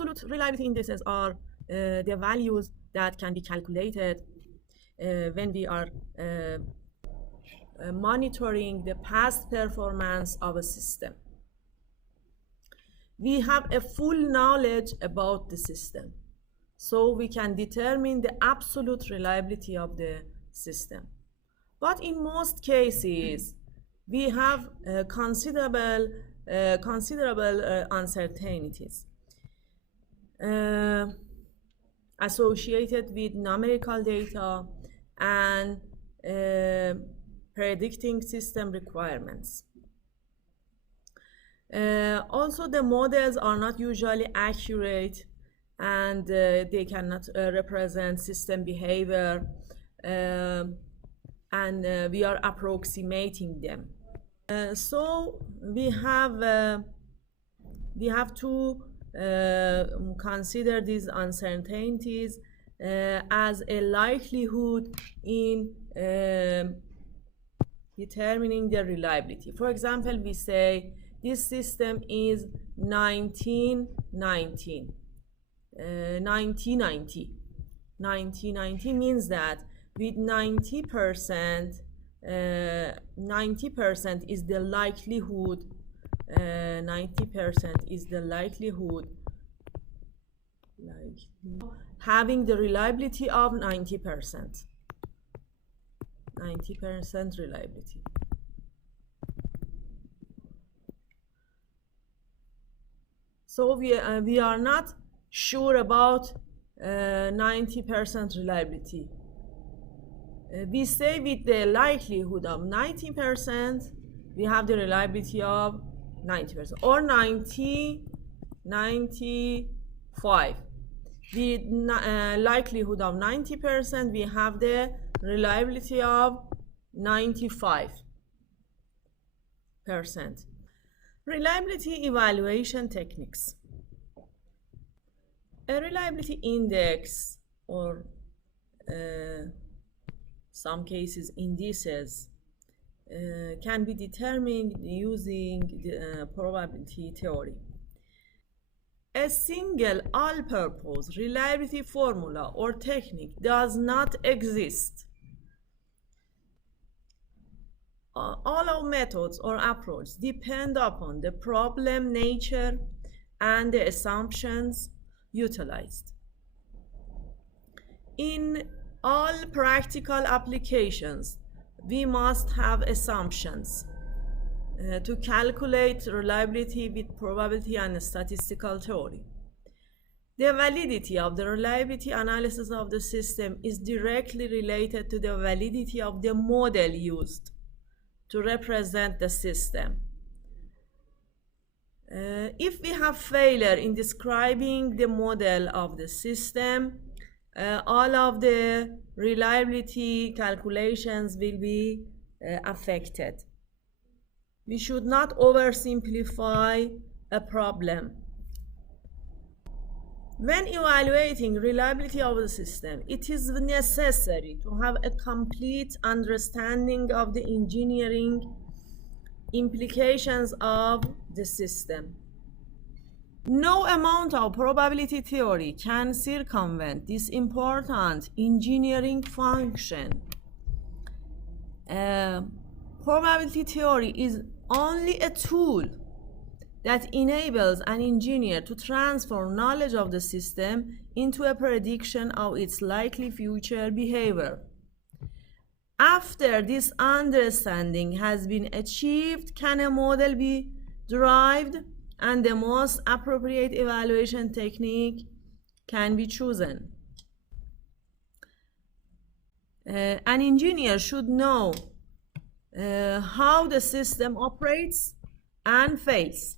absolute reliability indices are the values that can be calculated when we are monitoring the past performance of a system. We have a full knowledge about the system, so we can determine the absolute reliability of the system. But in most cases, we have considerable uncertainties associated with numerical data and predicting system requirements. Also, the models are not usually accurate, and they cannot represent system behavior, and we are approximating them. So we have to consider these uncertainties as a likelihood in determining the reliability. For example, we say this system is 90/90. 90/90. 90/90 means that with 90% is the likelihood 90% is the likelihood having the reliability of 90%. 90% reliability. So we are not sure about 90% reliability. We say with the likelihood of 90%, we have the reliability of 90%, or 95. With likelihood of 90%, we have the reliability of 95%. Reliability evaluation techniques. A reliability index, or some cases indices, can be determined using the probability theory. A single all-purpose reliability formula or technique does not exist. All our methods or approaches depend upon the problem nature and the assumptions utilized. In all practical applications, we must have assumptions to calculate reliability with probability and statistical theory. The validity of the reliability analysis of the system is directly related to the validity of the model used to represent the system. If we have failure in describing the model of the system, all of the reliability calculations will be affected. We should not oversimplify a problem. When evaluating reliability of the system, it is necessary to have a complete understanding of the engineering implications of the system. No amount of probability theory can circumvent this important engineering function. Probability theory is only a tool that enables an engineer to transform knowledge of the system into a prediction of its likely future behavior. After this understanding has been achieved, can a model be derived and the most appropriate evaluation technique can be chosen. An engineer should know how the system operates and fails.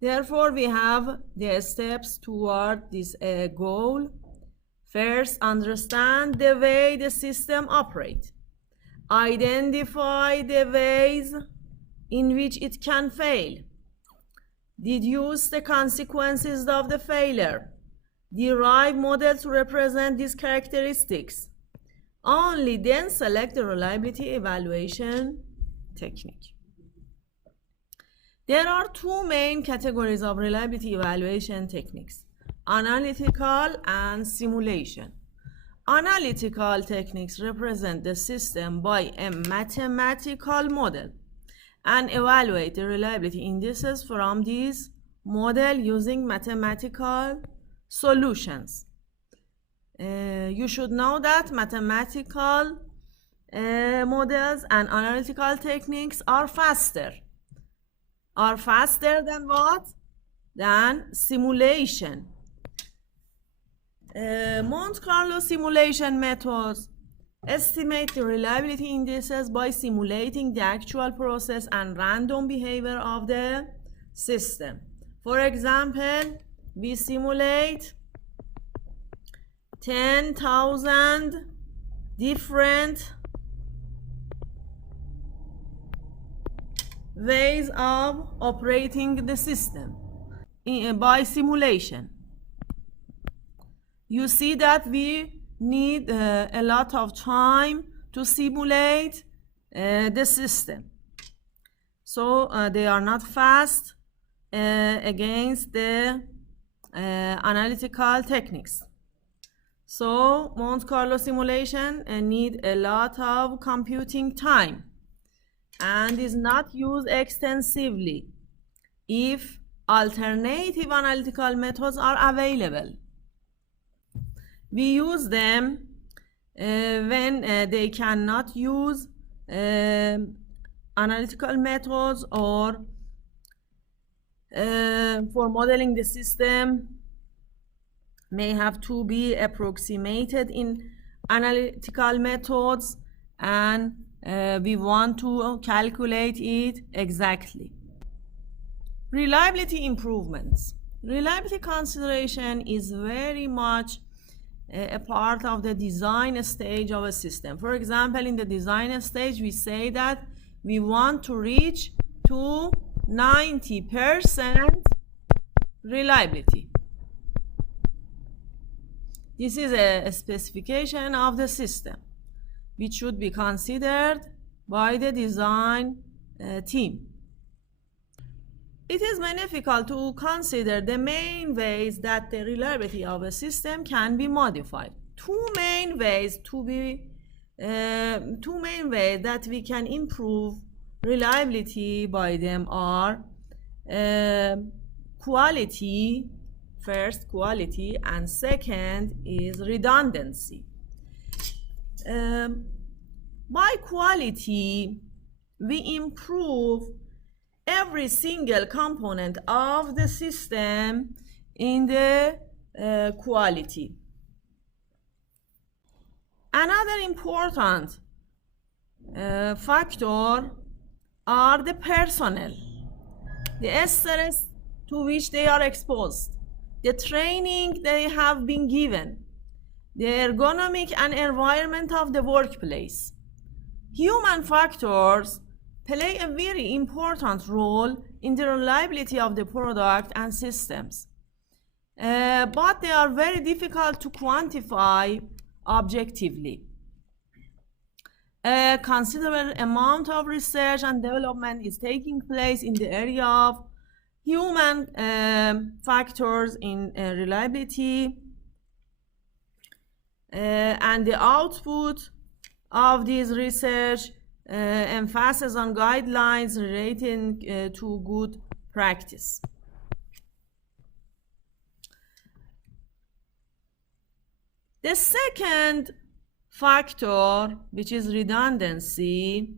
Therefore, we have the steps toward this goal. First, understand the way the system operates. Identify the ways in which it can fail. Deduce the consequences of the failure. Derive models to represent these characteristics. Only then select the reliability evaluation technique. There are two main categories of reliability evaluation techniques: analytical and simulation. Analytical techniques represent the system by a mathematical model and evaluate the reliability indices from these models using mathematical solutions. You should know that mathematical models and analytical techniques are faster. Are faster than what? Than simulation. Monte Carlo simulation methods estimate the reliability indices by simulating the actual process and random behavior of the system. For example, we simulate 10,000 different ways of operating the system by simulation. You see that we need a lot of time to simulate the system. So they are not fast against the analytical techniques. So Monte Carlo simulation need a lot of computing time and is not used extensively if alternative analytical methods are available. We use them when they cannot use analytical methods, or for modeling the system may have to be approximated in analytical methods, and we want to calculate it exactly. Reliability improvements. Reliability consideration is very much a part of the design stage of a system. For example, in the design stage, we say that we want to reach to 90% reliability. This is a specification of the system which should be considered by the design team. It is beneficial to consider the main ways that the reliability of a system can be modified. Two main ways that we can improve reliability by them are quality, first quality, and second is redundancy. By quality, we improve every single component of the system in the quality. Another important factor are the personnel, the stress to which they are exposed, the training they have been given, the ergonomic and environment of the workplace. Human factors play a very important role in the reliability of the product and systems, but they are very difficult to quantify objectively. A considerable amount of research and development is taking place in the area of human factors in reliability, and the output of this research emphasis on guidelines relating to good practice. The second factor, which is redundancy,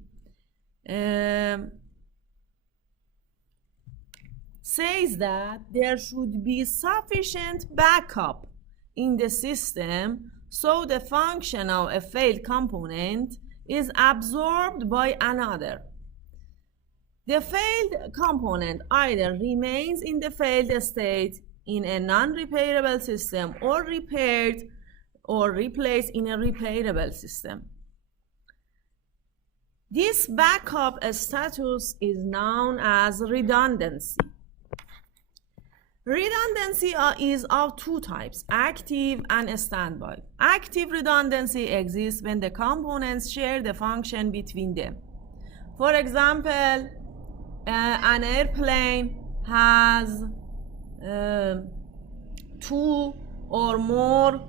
says that there should be sufficient backup in the system so the function of a failed component is absorbed by another. The failed component either remains in the failed state in a non-repairable system or repaired or replaced in a repairable system. This backup status is known as redundancy. Redundancy is of two types, active and standby. Active redundancy exists when the components share the function between them. For example, an airplane has two or more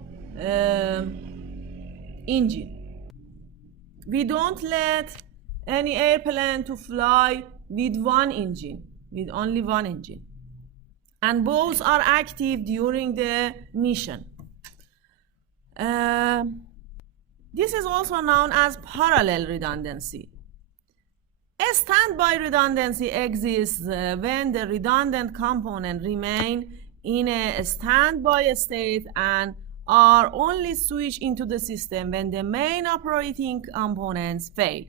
engine. We don't let any airplane to fly with one engine, with only one engine. And both are active during the mission. This is also known as parallel redundancy. A standby redundancy exists when the redundant components remain in a standby state and are only switched into the system when the main operating components fail.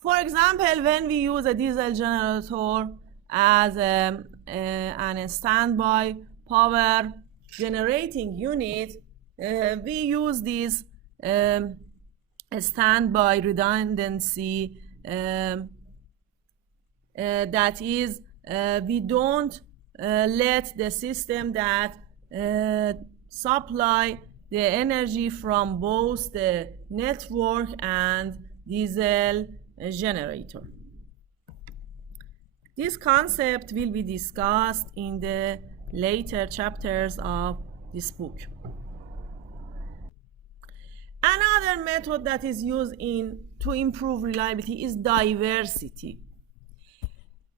For example, when we use a diesel generator as an standby power generating unit, we use this standby redundancy, that is, we don't let the system that supply the energy from both the network and diesel generator. This concept will be discussed in the later chapters of this book. Another method that is used to improve reliability is diversity.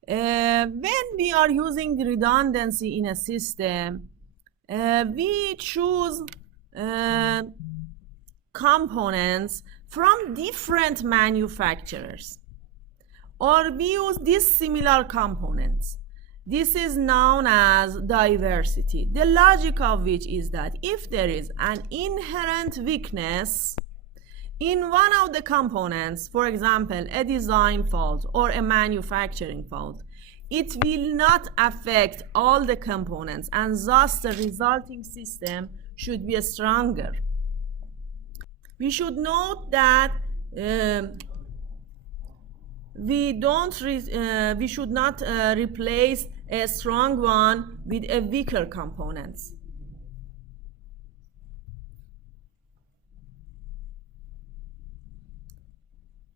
When we are using redundancy in a system, we choose components from different manufacturers, or we use dissimilar components. This is known as diversity. The logic of which is that if there is an inherent weakness in one of the components, for example, a design fault or a manufacturing fault, it will not affect all the components, and thus the resulting system should be stronger. We should note that we should not replace a strong one with a weaker component.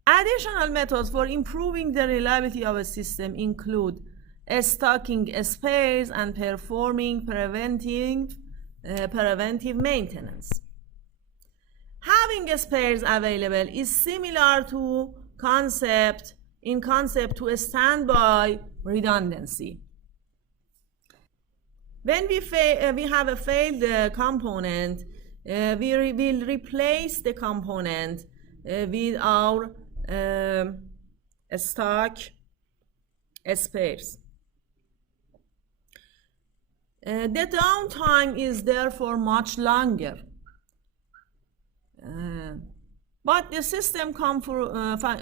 Additional methods for improving the reliability of a system include stocking spares and performing preventive maintenance. Having spares available is similar to concept to a standby redundancy. When we have a failed component, we will replace the component with our stock spares. The downtime is therefore much longer, but the system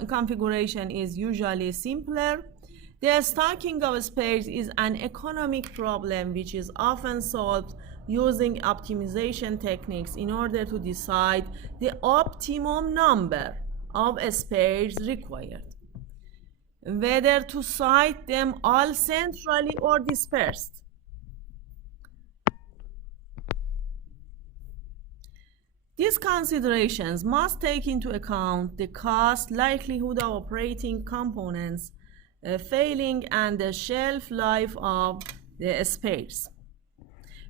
configuration is usually simpler. The stocking of spares is an economic problem which is often solved using optimization techniques in order to decide the optimum number of spares required, whether to site them all centrally or dispersed. These considerations must take into account the cost, likelihood of operating components failing, and the shelf life of the spares.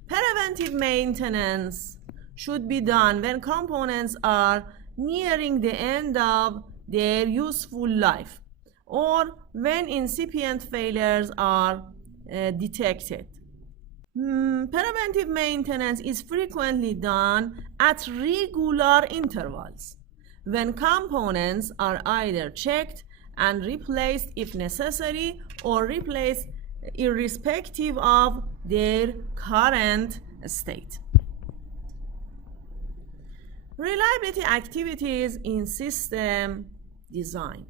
Preventive maintenance should be done when components are nearing the end of their useful life, or when incipient failures are detected. Preventive maintenance is frequently done at regular intervals, when components are either checked and replaced if necessary, or replaced irrespective of their current state. Reliability activities in system design.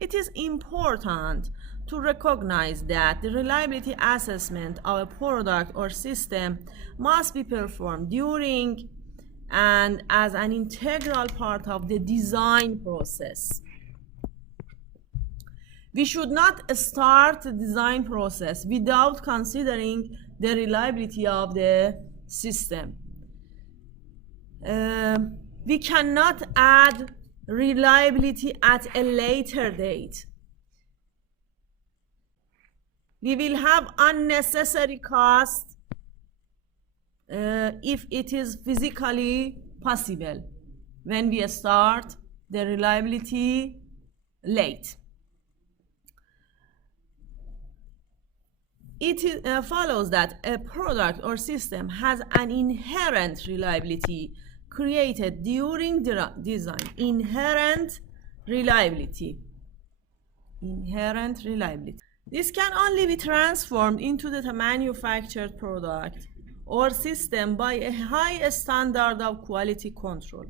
It is important to recognize that the reliability assessment of a product or system must be performed during and as an integral part of the design process. We should not start the design process without considering the reliability of the system. We cannot add reliability at a later date. We will have unnecessary cost if it is physically possible when we start the reliability late. It follows that a product or system has an inherent reliability created during the design. Inherent reliability. This can only be transformed into the manufactured product or system by a high standard of quality control.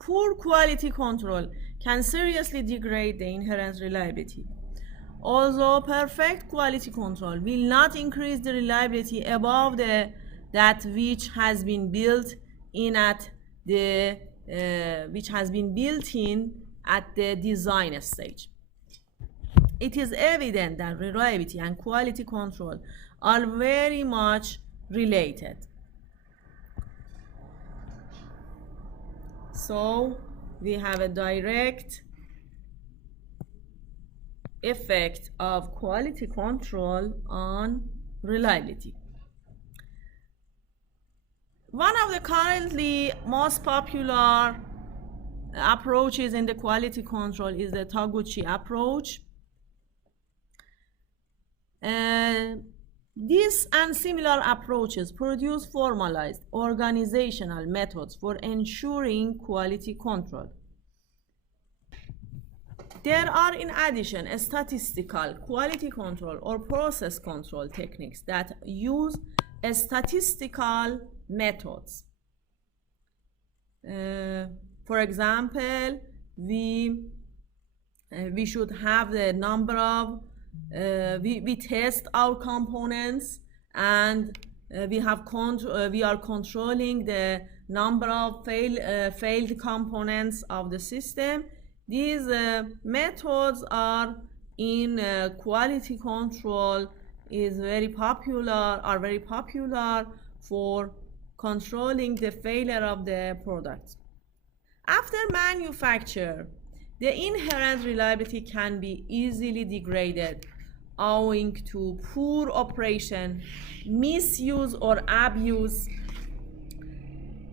Poor quality control can seriously degrade the inherent reliability. Although perfect quality control will not increase the reliability above that which has been built in at the design stage. It is evident that reliability and quality control are very much related. So we have a direct effect of quality control on reliability. One of the currently most popular approaches in the quality control is the Taguchi approach. This and similar approaches produce formalized organizational methods for ensuring quality control. There are in addition statistical quality control or process control techniques that use statistical methods. For example, we should have the number of we test our components, and we are controlling the number of failed components of the system. These methods are in quality control are very popular for controlling the failure of the product. After manufacture, the inherent reliability can be easily degraded owing to poor operation, misuse or abuse,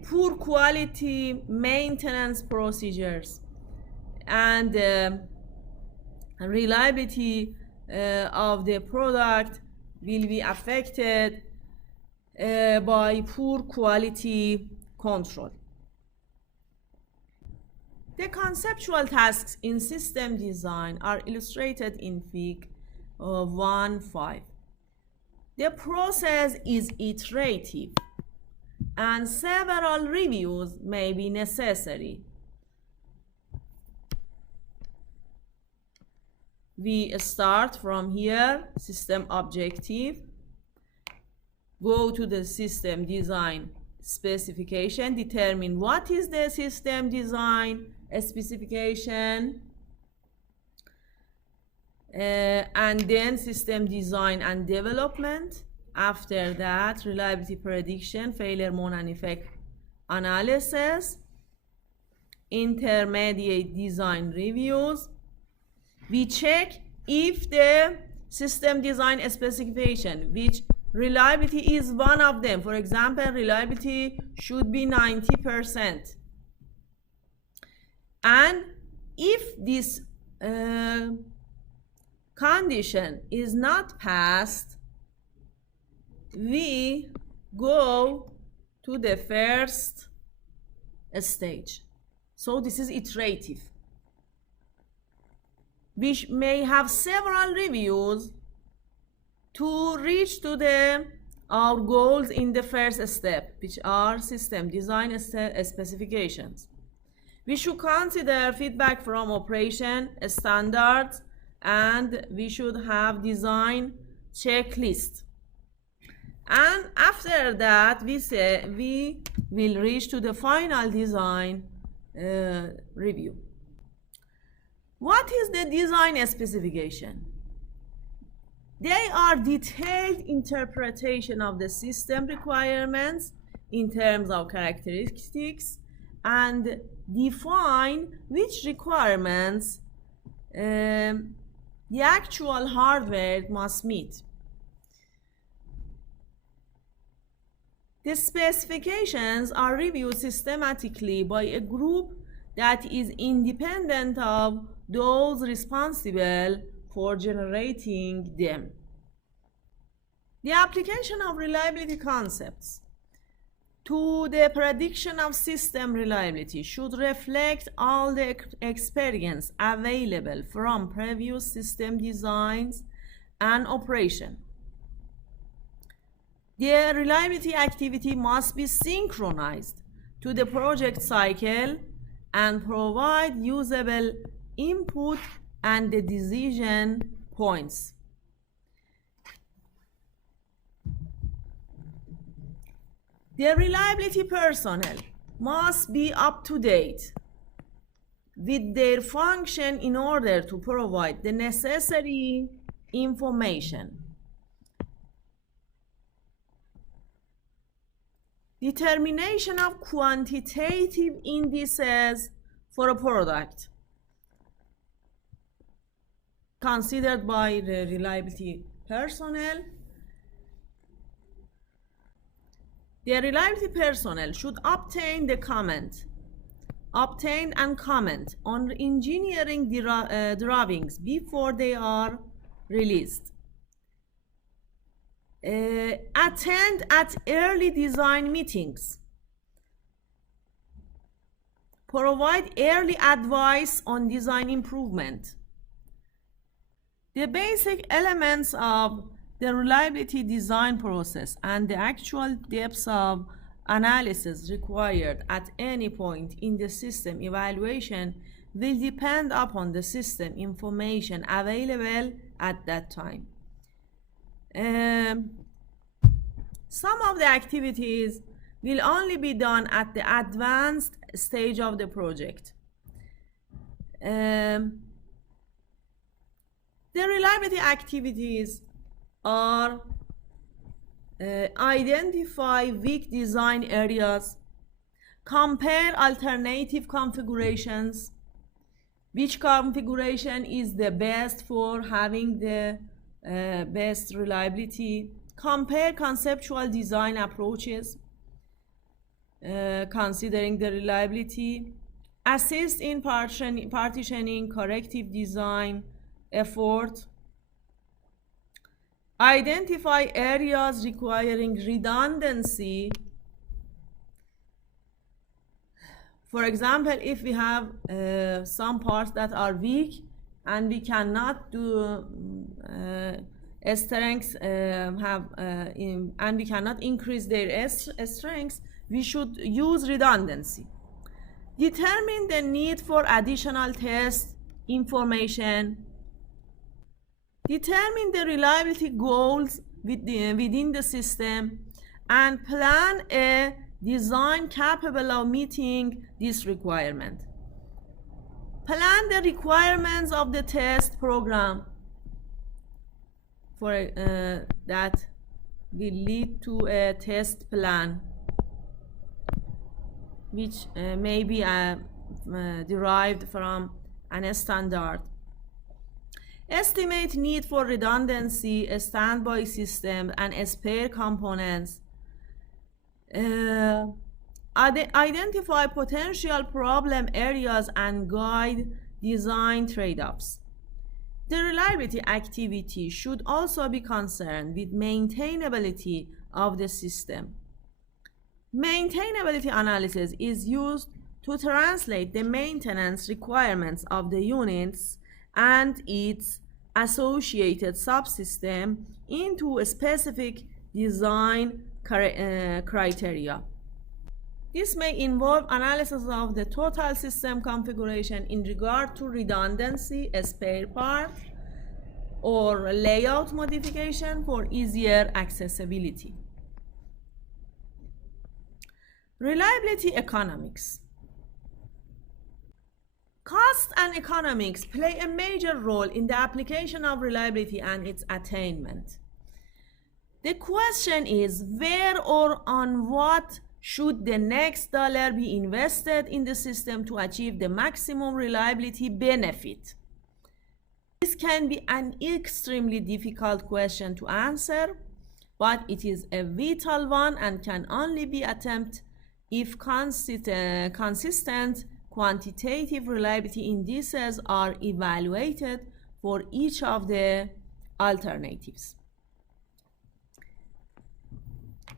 poor quality maintenance procedures, and reliability of the product will be affected by poor quality control. The conceptual tasks in system design are illustrated in Fig 1.5. The process is iterative and several reviews may be necessary. We start from here, system objective, go to the system design specification, determine what is the system design specification, and then system design and development. After that, reliability prediction, failure mode and effect analysis, intermediate design reviews. We check if the system design specification, which reliability is one of them. For example, reliability should be 90%. And if this condition is not passed, we go to the first stage. So this is iterative. We may have several reviews to reach to our goals in the first step, which are system design specifications. We should consider feedback from operation standards, and we should have design checklist. And after that, we will reach to the final design review. What is the design specification? They are detailed interpretation of the system requirements in terms of characteristics and define which requirements the actual hardware must meet. The specifications are reviewed systematically by a group that is independent of those responsible for generating them. The application of reliability concepts to the prediction of system reliability should reflect all the experience available from previous system designs and operation. The reliability activity must be synchronized to the project cycle and provide usable input and the decision points. The reliability personnel must be up to date with their function in order to provide the necessary information. Determination of quantitative indices for a product considered by the reliability personnel. The reliability personnel should obtain and comment on engineering drawings before they are released. Attend at early design meetings. Provide early advice on design improvement. The basic elements of the reliability design process and the actual depths of analysis required at any point in the system evaluation will depend upon the system information available at that time. Some of the activities will only be done at the advanced stage of the project. The reliability activities are identify weak design areas, compare alternative configurations, which configuration is the best for having the best reliability, compare conceptual design approaches considering the reliability, assist in partitioning corrective design effort, identify areas requiring redundancy. For example, if we have some parts that are weak and we cannot do strengths and we cannot increase their strengths, we should use redundancy. Determine the need for additional test information. Determine the reliability goals within the system and plan a design capable of meeting this requirement. Plan the requirements of the test program for that will lead to a test plan which may be derived from a standard. Estimate need for redundancy, a standby system, and spare components. Identify potential problem areas and guide design trade-offs. The reliability activity should also be concerned with maintainability of the system. Maintainability analysis is used to translate the maintenance requirements of the units and its associated subsystem into a specific design criteria. This may involve analysis of the total system configuration in regard to redundancy, a spare part, or layout modification for easier accessibility. Reliability economics. Cost and economics play a major role in the application of reliability and its attainment. The question is, where or on what should the next dollar be invested in the system to achieve the maximum reliability benefit? This can be an extremely difficult question to answer but it is a vital one and can only be attempted if consistent quantitative reliability indices are evaluated for each of the alternatives.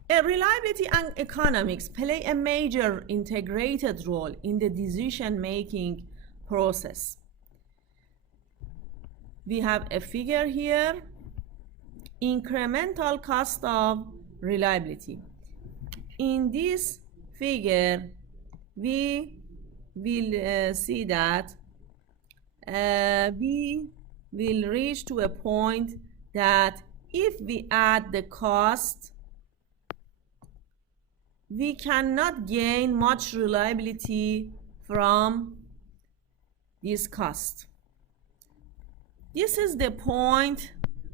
Reliability and economics play a major integrated role in the decision-making process. We have a figure here, incremental cost of reliability. In this figure, we will see that we will reach to a point that if we add the cost, we cannot gain much reliability from this cost. This is the point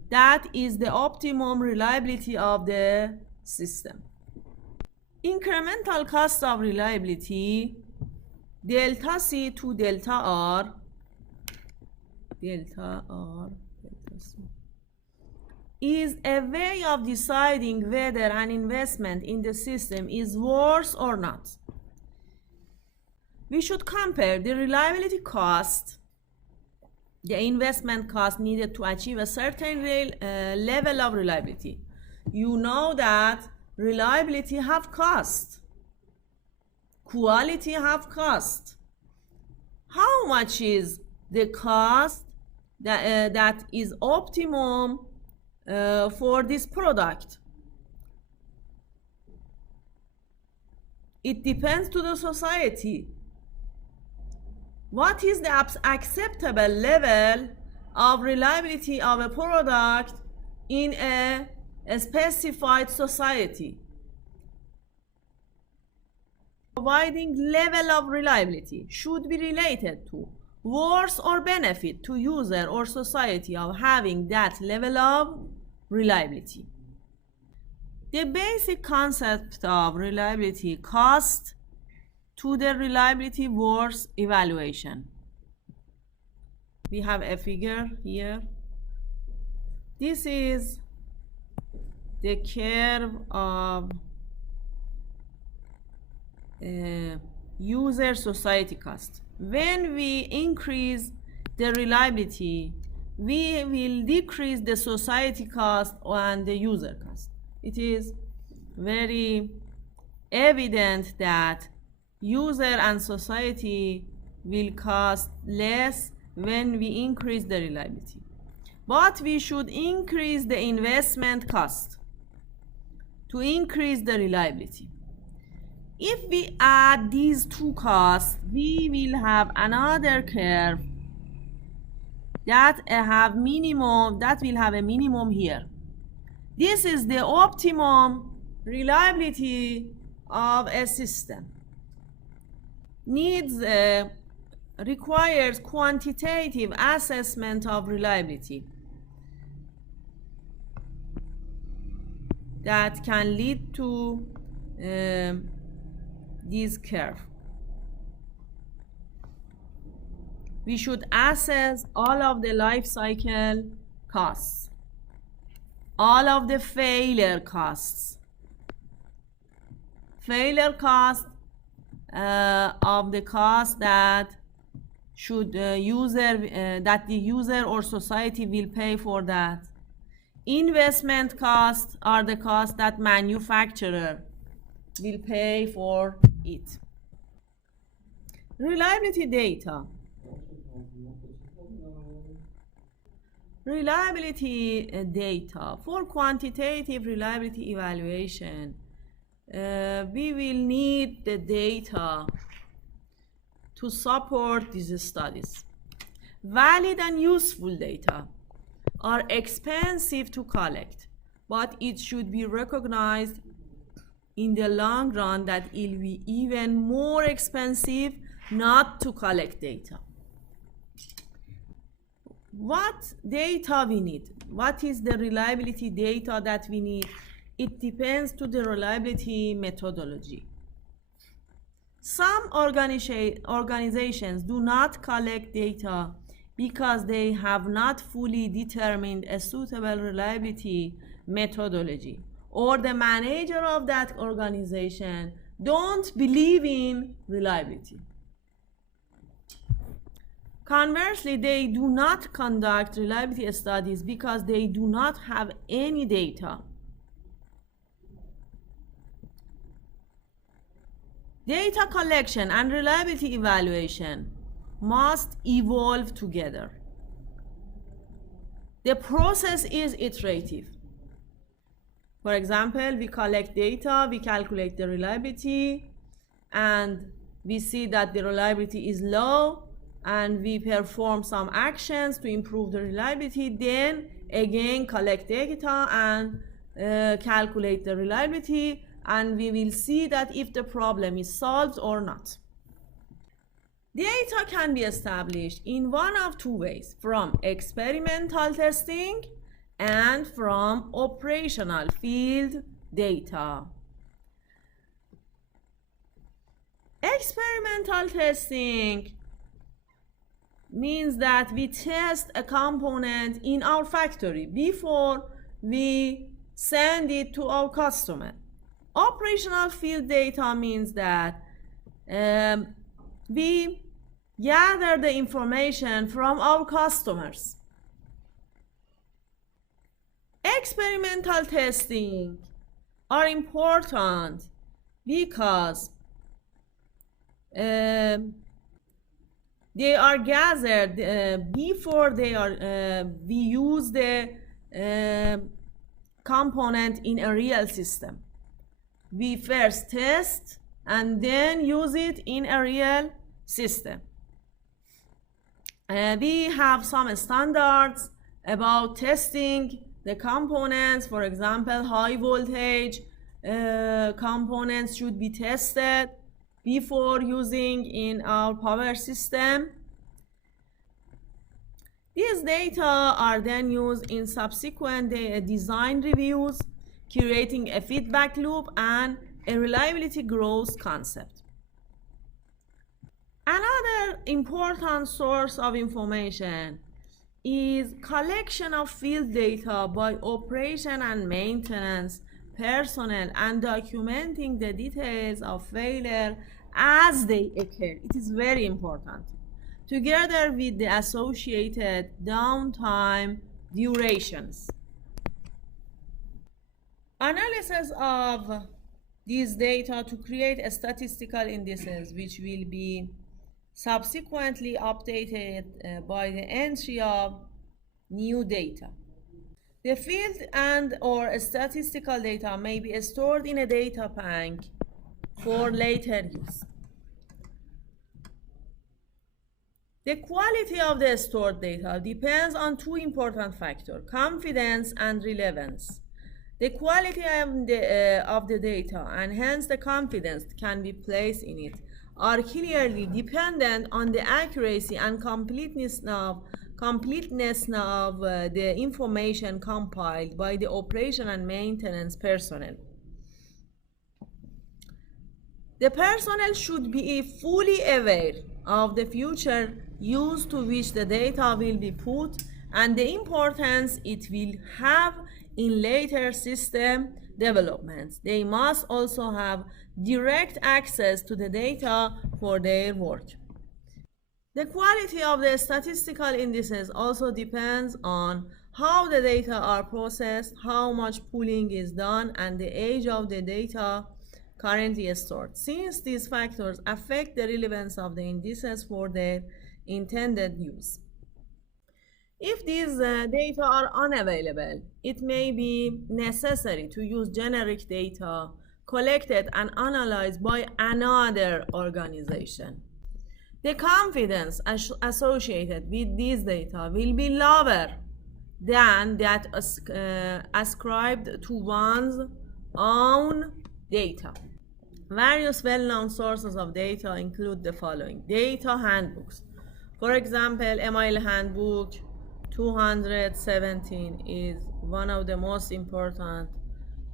that is the optimum reliability of the system. Incremental cost of reliability, delta C to delta R, delta C, is a way of deciding whether an investment in the system is worth or not. We should compare the reliability cost, the investment cost needed to achieve a certain level of reliability. You know that reliability have cost, quality have cost. How much is the cost that is optimum for this product? It depends to the society. What is the acceptable level of reliability of a product in a specified society? Providing level of reliability should be related to worth or benefit to user or society of having that level of reliability. The basic concept of reliability cost to the reliability worth evaluation. We have a figure here. This is the curve of user society cost. When we increase the reliability, we will decrease the society cost and the user cost. It is very evident that user and society will cost less when we increase the reliability. But we should increase the investment cost to increase the reliability. If we add these two costs, we will have another curve that will have a minimum here. This is the optimum reliability of a system. Requires quantitative assessment of reliability that can lead to this curve. We should assess all of the life cycle costs, all of the failure costs, of the cost that the user or society will pay for that. Investment costs are the costs that manufacturer will pay for it. Reliability data. Reliability data. For quantitative reliability evaluation, we will need the data to support these studies. Valid and useful data are expensive to collect, but it should be recognized in the long run that it will be even more expensive not to collect data. What data we need? What is the reliability data that we need? It depends to the reliability methodology. Some organizations do not collect data because they have not fully determined a suitable reliability methodology, or the manager of that organization don't believe in reliability. Conversely, they do not conduct reliability studies because they do not have any data. Data collection and reliability evaluation must evolve together. The process is iterative. For example, we collect data, we calculate the reliability, and we see that the reliability is low, and we perform some actions to improve the reliability, then again collect data and calculate the reliability, and we will see that if the problem is solved or not. Data can be established in one of two ways: from experimental testing and from operational field data. Experimental testing means that we test a component in our factory before we send it to our customer. Operational field data means that we gather the information from our customers. Experimental testing are important because they are gathered before we use the component in a real system. We first test and then use it in a real system. We have some standards about testing the components. For example, high voltage components should be tested before using in our power system. These data are then used in subsequent design reviews, creating a feedback loop and a reliability growth concept. Another important source of information is collection of field data by operation and maintenance personnel and documenting the details of failure as they occur. It is very important, together with the associated downtime durations. Analysis of these data to create statistical indices which will be subsequently updated by the entry of new data. The field and or statistical data may be stored in a data bank for later use. The quality of the stored data depends on two important factors: confidence and relevance. The quality of the data and hence the confidence can be placed in it are clearly dependent on the accuracy and completeness of the information compiled by the operation and maintenance personnel. The personnel should be fully aware of the future use to which the data will be put and the importance it will have in later system developments. They must also have direct access to the data for their work. The quality of the statistical indices also depends on how the data are processed, how much pooling is done, and the age of the data currently stored, since these factors affect the relevance of the indices for their intended use. If these data are unavailable, it may be necessary to use generic data collected and analyzed by another organization. The confidence associated with these data will be lower than that ascribed to one's own data. Various well-known sources of data include the following: data handbooks. For example, MIL handbook 217 is one of the most important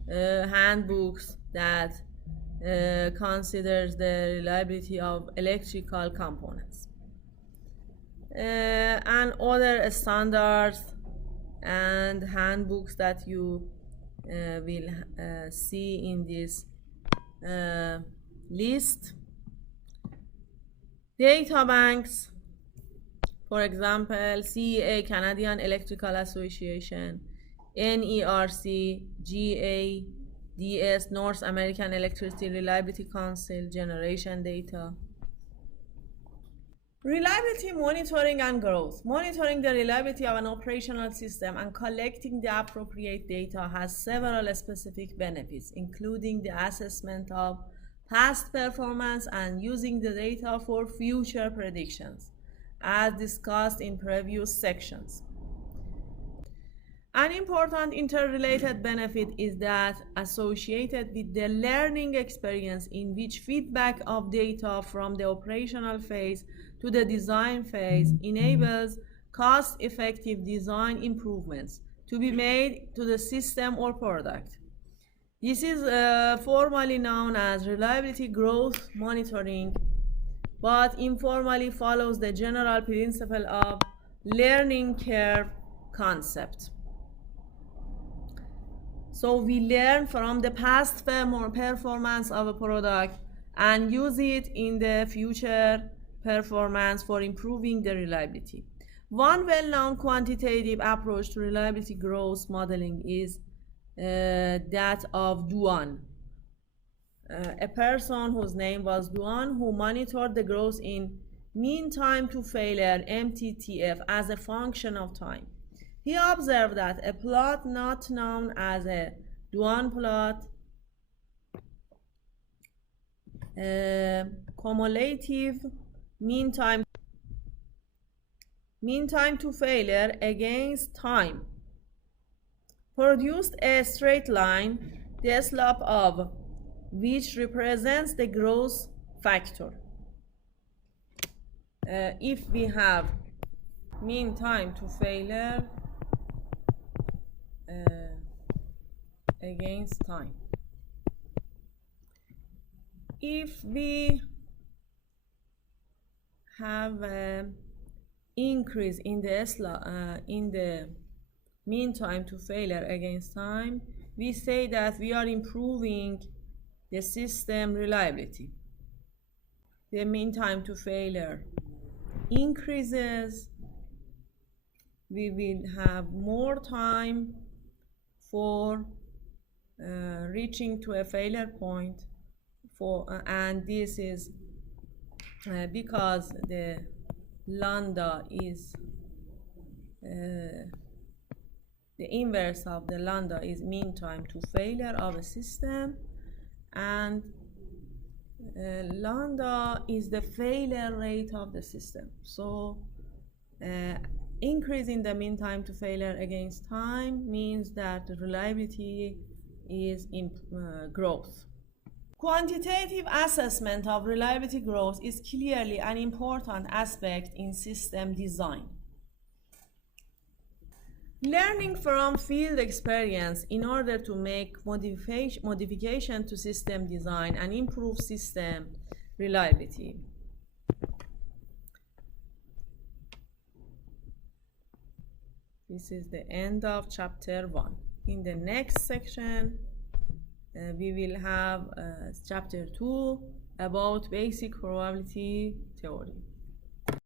handbooks that considers the reliability of electrical components. And other standards and handbooks that you we'll see in this list. Data banks, for example, CEA, Canadian Electrical Association, NERC, GADS, North American Electricity Reliability Council, generation data. Reliability monitoring and growth. Monitoring the reliability of an operational system and collecting the appropriate data has several specific benefits, including the assessment of past performance and using the data for future predictions, as discussed in previous sections. An important interrelated benefit is that associated with the learning experience, in which feedback of data from the operational phase to the design phase enables cost-effective design improvements to be made to the system or product. This is formally known as reliability growth monitoring, but informally follows the general principle of learning curve concept. So we learn from the past performance of a product and use it in the future performance for improving the reliability. One well-known quantitative approach to reliability growth modeling is that of Duan. A person whose name was Duan, who monitored the growth in mean time to failure, MTTF, as a function of time. He observed that a plot not known as a Duan plot, cumulative mean time to failure against time, produced a straight line, the slope of which represents the growth factor. If we have mean time to failure against time, if we have an increase in the mean time to failure against time, we say that we are improving the system reliability. The mean time to failure increases, we will have more time for reaching to a failure point, and this is because the lambda is the inverse of the lambda is mean time to failure of a system, and lambda is the failure rate of the system. So increasing the mean time to failure against time means that the reliability is in growth. Quantitative assessment of reliability growth is clearly an important aspect in system design. Learning from field experience in order to make modification to system design and improve system reliability. This is the end of chapter 1. In the next section, we will have chapter 2 about basic probability theory.